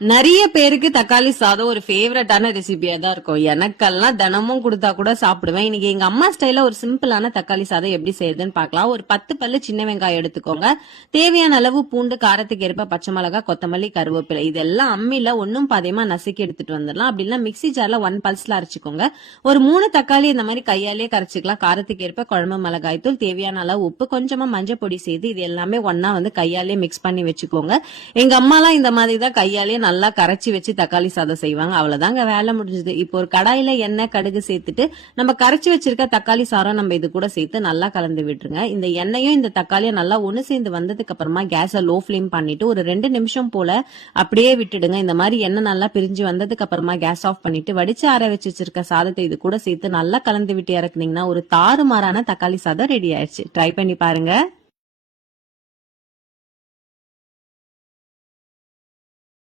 நிறைய பேருக்கு தக்காளி சாதம் ஒரு ஃபேவரட்டான ரெசிபியா தான் இருக்கும். எனக்கெல்லாம் தினமும் கொடுத்தா கூட சாப்பிடுவேன். இன்னைக்கு எங்க அம்மா ஸ்டைல ஒரு சிம்பிளான தக்காளி சாதம் எப்படி செய்யுதுன்னு பார்க்கலாம். ஒரு 10 பல்லு சின்ன வெங்காயம் எடுத்துக்கோங்க. தேவையான அளவு பூண்டு, காரத்துக்கு ஏற்ப பச்சை மிளகாய், கொத்தமல்லி, கருவேப்பிலை இதெல்லாம் அம்மில ஒன்னும் பாதியமா நசுக்கி எடுத்துட்டு வந்துடலாம். அப்படின்னா மிக்ஸி ஜார்ல 1 பல்ஸ்ல அரைச்சுக்கோங்க. ஒரு 3 தக்காளி இந்த மாதிரி கையாலேயே கரைச்சிக்கலாம். காரத்துக்கு ஏற்ப குழம்பு மிளகாய் தூள், தேவையான அளவு உப்பு, கொஞ்சமா மஞ்சள் பொடி சேர்த்து இது எல்லாமே ஒன்னா கையாலேயே மிக்ஸ் பண்ணி வச்சுக்கோங்க. எங்க அம்மாலாம் இந்த மாதிரி தான் கையாலேயே நல்லா கரைச்சி வச்சு தக்காளி சாதம் செய்வாங்க. அவ்வளவுதாங்க வேலை முடிஞ்சது. இப்போ ஒரு கடாயில எண்ணெய், கடுகு சேர்த்துட்டு நம்ம கரைச்சி வச்சிருக்க தக்காளி சாரம் நம்ம இது கூட சேர்த்து நல்லா கலந்து விட்டுருங்க. இந்த எண்ணெயும் இந்த தக்காளியும் நல்லா ஒண்ணு சேர்ந்து வந்ததுக்கு அப்புறமா கேஸை லோ ஃபிளேம் பண்ணிட்டு ஒரு 2 நிமிஷம் போல அப்படியே விட்டுடுங்க. இந்த மாதிரி எண்ணெய் நல்லா பிரிஞ்சு வந்ததுக்கு அப்புறமா கேஸ் ஆஃப் பண்ணிட்டு வடிச்சு ஆற வச்சு வச்சிருக்க சாதத்தை இது கூட சேர்த்து நல்லா கலந்து விட்டு இறக்குனீங்கன்னா ஒரு தாறுமாறான தக்காளி சாதம் ரெடி ஆயிடுச்சு. ட்ரை பண்ணி பாருங்க.